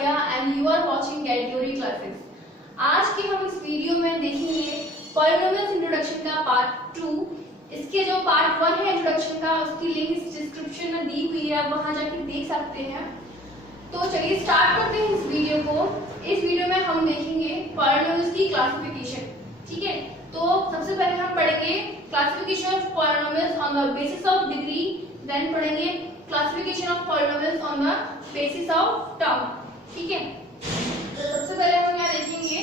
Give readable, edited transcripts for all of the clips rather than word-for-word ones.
Alia and you are watching get your classes. आज के हम इस वीडियो में देखेंगे पॉलिनोमियल्स इंट्रोडक्शन का पार्ट 2। इसके जो पार्ट 1 है इंट्रोडक्शन का, उसकी लिंक इस डिस्क्रिप्शन में दी हुई है, आप वहां जाके देख सकते हैं। तो चलिए स्टार्ट करते हैं इस वीडियो को। इस वीडियो में हम देखेंगे पॉलिनोमियल्स की क्लासिफिकेशन। ठीक है, तो सबसे पहले हम पढ़ेंगे classification of polynomials on the basis of degree, then पढ़ेंगे classification of polynomials on the basis of term. ठीक है, तो सबसे पहले हम क्या देखेंगे,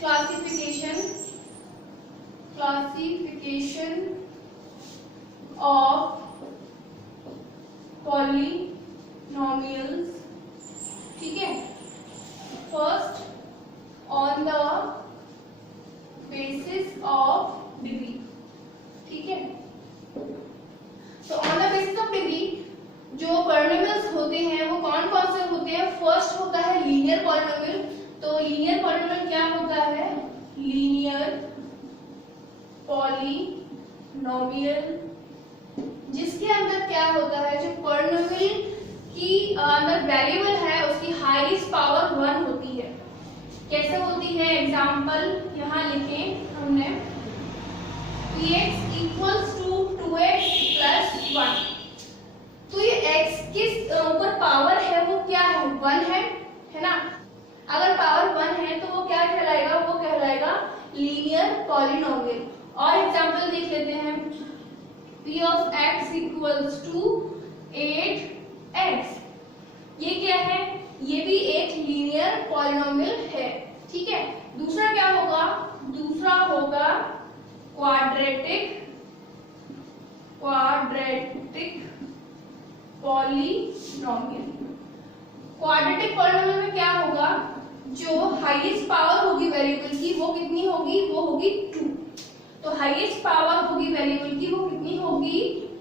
क्लासिफिकेशन ऑफ पॉलिनोमियल्स। ठीक है, first on the basis of degree. ठीक है, तो on the basis of degree जो पॉलिनोमियल्स होते हैं वो कौन कौन से होते हैं। फर्स्ट होता है लीनियर पॉलिनोमियल। तो लीनियर पॉलिनोमियल क्या होता है, लीनियर पॉलिनोमियल जिसके अंदर क्या होता है, जो पॉलिनोमियल की अंदर वेरिएबल है उसकी हाईएस्ट पावर 1 होती है। कैसे होती है, एग्जांपल यहाँ लिखें हमने, px equals to 2x plus 1। तो ये x किस ऊपर पावर है, वो क्या है, 1 है ना। अगर पावर 1 है तो वो क्या कहलाएगा, वो कहलाएगा लीनियर पॉलिनोमियल। और एग्जांपल देख लेते हैं, p of x equals to 8x। ये क्या है, ये भी एक लीनियर पॉलिनोमियल है। ठीक है, दूसरा क्या होगा, दूसरा होगा क्वाड्रेटिक पॉलिनोमियल। क्वाड्रेटिक पॉलिनोमियल में क्या होगा, जो हाईएस्ट पावर होगी वेरिएबल की वो कितनी होगी, वो होगी 2। तो हाईएस्ट पावर होगी वेरिएबल की वो कितनी होगी,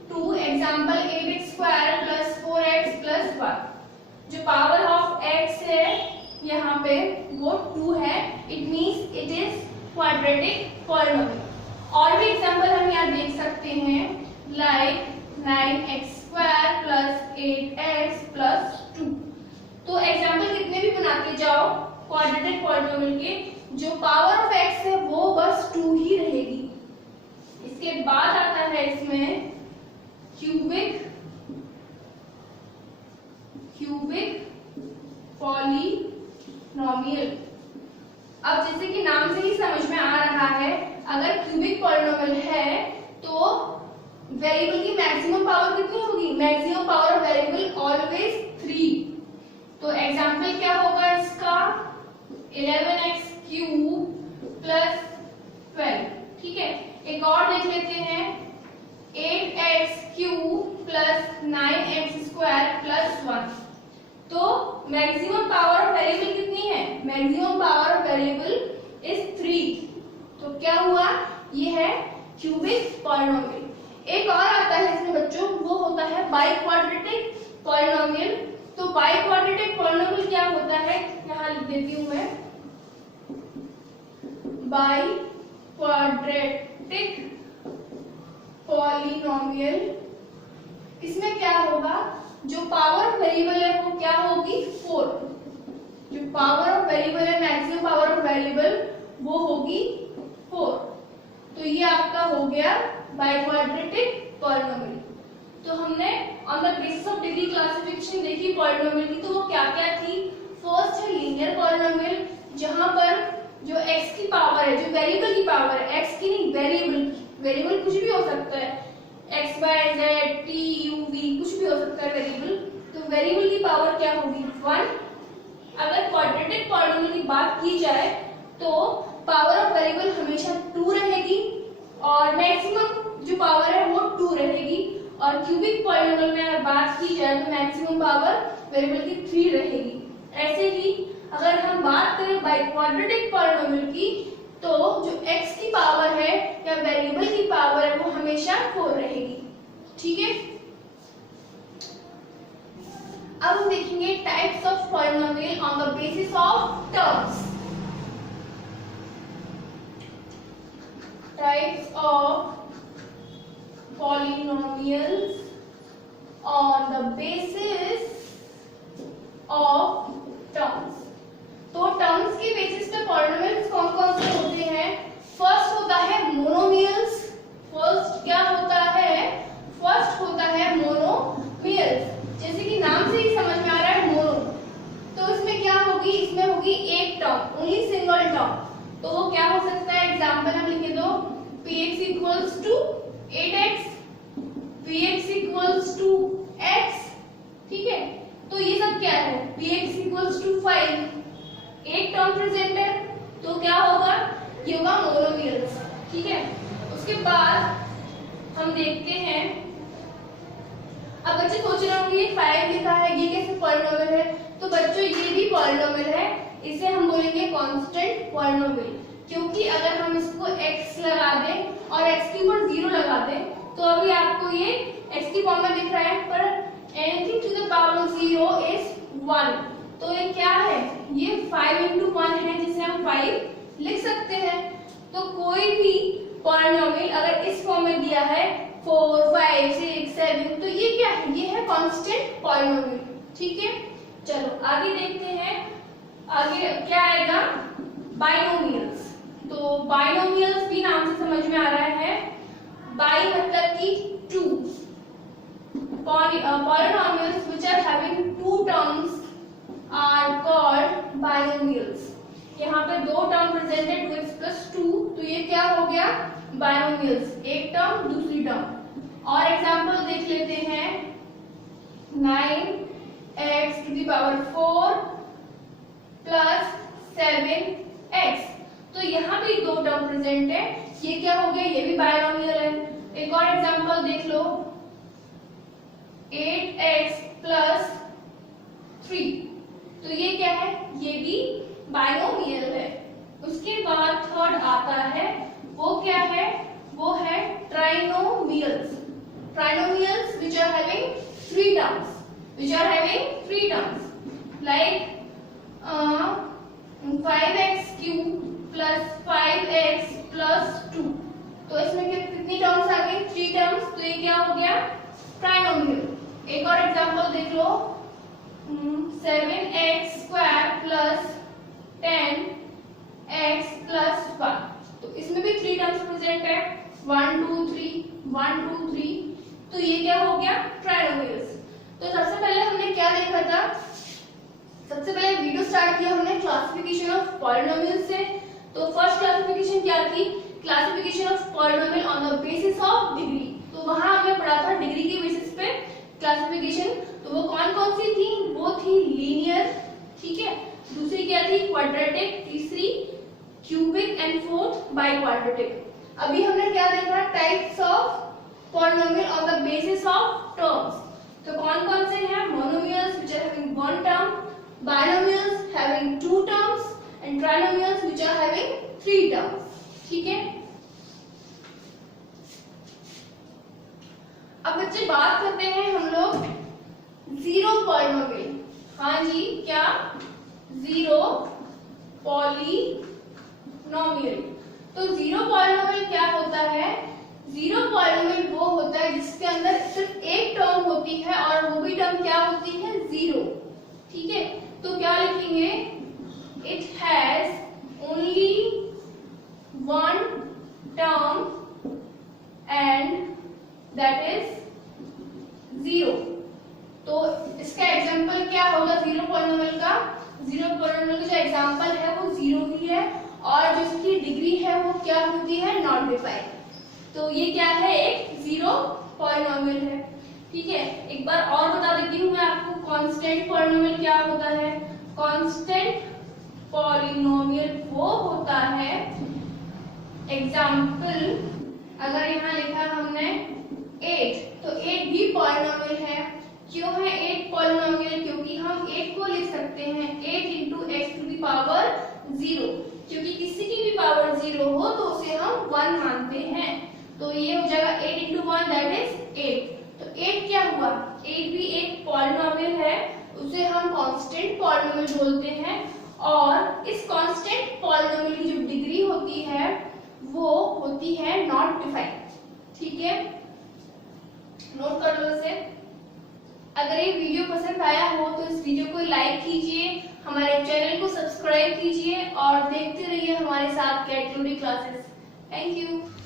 2। Example 8x square plus 4x plus 1। जो पावर ऑफ x है यहाँ पे वो 2 है, it means it is quadratic polynomial. और भी एग्जांपल हम यहाँ देख सकते हैं, like 9x square plus 8x plus 2। तो एग्जांपल कितने भी बनाते जाओ क्वाड्रेटिक पॉलिनोमियल के, जो पावर ऑफ x है वो बस 2 ही रहेगी। इसके बाद आता है इसमें क्यूबिक पॉलिनोमियल। अब जैसे कि नाम से ही समझ में आ रहा है, अगर क्यूबिक पॉलिनोमियल है तो वेरिएबल की मैक्सिमम पावर कितनी होगी, maximum power of variable always 3। तो एग्जांपल क्या होगा इसका, 11x क्यूब प्लस 12। ठीक है, एक और देख लेते हैं, 8x cube plus 9x square plus 1। तो मैक्सिमम पावर ऑफ वेरिएबल कितनी है, maximum power of variable is 3। तो क्या हुआ, ये है क्यूबिक पॉलिनोमियल। एक और आता है इसमें बच्चों, वो होता है बाइक्वाड्रेटिक पॉलिनोमियल। तो बाइक्वाड्रेटिक पॉलिनोमियल क्या होता है, यहाँ लिख देती हूं मैं, बाइक्वाड्रेटिक पॉलिनोमियल। इसमें क्या होगा, जो पावर वेरिएबल है वो क्या होगी, 4। जो पावर ऑफ वेरिएबल है, मैक्सिमम पावर ऑफ वेरिएबल वो होगी 4। तो ये आपका हो गया बाइक्वाड्रेटिक पॉलिनोमियल। तो हमने on the basis of degree classification देखी पॉलिनोमियल की, तो वो क्या क्या थी। फर्स्ट है लीनियर पॉलिनोमियल, जहां पर जो x की पावर है, जो वेरिएबल की पावर है, x की नहीं वेरिएबल की, वेरिएबल कुछ भी हो सकता है, x y z t u v कुछ भी हो सकता है वेरिएबल। तो वेरिएबल की पावर क्या होगी, 1। अगर क्वाड्रेटिक पॉलिनोमियल की बात की जाए तो पावर ऑफ वेरिएबल हमेशा 2 रहेगी और मैक्सिमम जो पावर है वो 2 रहेगी। और क्यूबिक पॉलिनोमियल में अगर बात की जाए तो मैक्सिमम पावर वेरिएबल की 3 रहेगी। ऐसे ही अगर हम बात करें बाइक्वाड्रेटिक पॉलिनोमियल की, तो जो x की पावर है या वेरिएबल की पावर है वो हमेशा 4 रहेगी। ठीक है, अब हम देखेंगे types of polynomial on the basis of terms. Types of polynomials on the basis of terms. तो टर्म्स के बेसिस पे पॉलिनोमियल्स कौन कौन से होते हैं? फर्स्ट होता है मोनोमियल्स। फर्स्ट क्या होता है? फर्स्ट होता है मोनोमियल्स, जैसे कि नाम से ही समझ में आ रहा है मोनो। तो इसमें क्या होगी? इसमें होगी एक टर्म, ओनली सिंगल टर्म। तो वो क्या हो सकता है? एग्जांपल हम लिखे दो, px equals to 8x, px equals to x, ठीक है। तो ये सब क्या है? px इक्वल्स टू 5, एक टर्म प्रेजेंट है, तो क्या होगा? ये होगा मोनोमियल्स, ठीक है। उसके बाद हम देखते हैं, अब बच्चे सोच रहे होंगे ये 5 लिखा है, ये कैसे पॉलिनोमियल है? तो बच्चों ये भी पॉलिनोमियल है, इसे हम बोलेंगे कांस्टेंट पॉलिनोमियल, क्योंकि अगर हम इसको x लगा दें और x के ऊपर 0 लगा दें तो अभी आपको ये x की फॉर्म में दिख रहा है, पर anything to the power 0 is 1। तो ये क्या है? ये 5 into 1 है, जिसे हम 5 लिख सकते हैं। तो कोई भी पॉलिनोमियल अगर इस फॉर्म में दिया है 4, 5, 6, 7, तो ये क्या है? ये है कांस्टेंट पॉलिनोमियल, ठीक है। चलो आगे देखते हैं, आगे क्या आएगा? बाइनोमियल्स। तो बाइनोमियल्स भी नाम से समझ में आ रहा है, बाई मतलब कि 2। Polynomials which are having 2 terms are called binomials. यहाँ पे 2 टर्म प्रेजेंट है, 2x प्लस 2, तो ये क्या हो गया? बाइनोमियल्स, एक टर्म दूसरी टर्म। और एग्जांपल देख लेते हैं, 9x to the power 4 plus 7x, तो यहाँ भी 2 टर्म प्रेजेंट है, ये क्या हो गया? ये भी बाइनोमियल है। एक और एग्जांपल देख लो, 8x प्लस 3, तो ये क्या है? ये भी बाइनोमियल है। उसके बाद थर्ड आता है, वो क्या है? वो है trinomials. Trinomials which are having 3 terms, like 5x cube plus 5x plus 2, तो इसमें कितनी टर्म्स आ गई? 3 टर्म्स, तो ये क्या हो गया? ट्राइनोमियल। एक और एग्जांपल देख लो, 7x square plus 10x plus 1, तो इसमें भी 3 टर्म्स प्रेजेंट है, 1 2 3, 1 2 3, तो ये क्या हो गया? ट्राइनोमियल्स। तो सबसे पहले हमने क्या देखा था? सबसे पहले वीडियो स्टार्ट किया हमने क्लासिफिकेशन ऑफ पॉलिनोमियल से। तो फर्स्ट क्लासिफिकेशन क्या थी? Classification of polynomial on the basis of degree. तो वहां हमने पढ़ा था डिग्री के बेसिस पे क्लासिफिकेशन। तो वो कौन कौन सी थी? वो थी लीनियर, ठीक है, दूसरी क्या थी? क्वाड्रेटिक, तीसरी cubic and fourth biquadratic. अभी हमने क्या देखा? Types of polynomial on the basis of terms. तो कौन कौन से हैं? Monomials which are having 1 term, binomials having 2 terms and trinomials which are having 3 terms, ठीक है। अब बच्चे बात करते हैं हम लोग जीरो पॉलिनोमियल। हाँ जी, क्या? Zero polynomial. तो जीरो पॉलिनोमियल क्या होता है? जीरो पॉलिनोमियल वो होता है जिसके अंदर सिर्फ एक टर्म होती है और वो भी टर्म क्या होती है? जीरो, ठीक है। तो क्या लिखेंगे? It has only 1 term and that is zero. तो इसका एग्जांपल क्या होगा जीरो पॉलिनोमियल का? जीरो पॉलिनोमियल का जो एग्जांपल है वो जीरो ही है, और जो इसकी डिग्री है वो क्या होती है? Not defined. तो ये क्या है? एक जीरो पॉलिनोमियल है, ठीक है। एक बार और बता देती हूँ मैं आपको, कांस्टेंट पॉलिनोमियल क्या होता है? कांस्टेंट पॉलिनोमियल वो होता है, एग्जांपल अगर यहाँ लिखा हमने 8, तो 8 भी पॉलिनोमियल है। क्यों है 8 पॉलिनोमियल? क्योंकि हम 8 को लिख सकते हैं 8 into x to the power 0, क्योंकि किसी की भी पावर 0 हो तो उसे हम 1 मानते हैं। तो ये हो जाएगा 8 into 1 दैट इज 8। तो 8 क्या हुआ? 8 भी एक पॉलिनोमियल है, उसे हम कांस्टेंट पॉलिनोमियल बोलते हैं, और इस कांस्टेंट पॉलिनोमियल की जो डिग्री होती है वो होती है नॉट डिफाइंड, ठीक है। नोट कर लो इसे। अगर ये वीडियो पसंद आया हो तो इस वीडियो को लाइक कीजिए, हमारे चैनल को सब्सक्राइब कीजिए और देखते रहिए हमारे साथ get to the classes. Thank you.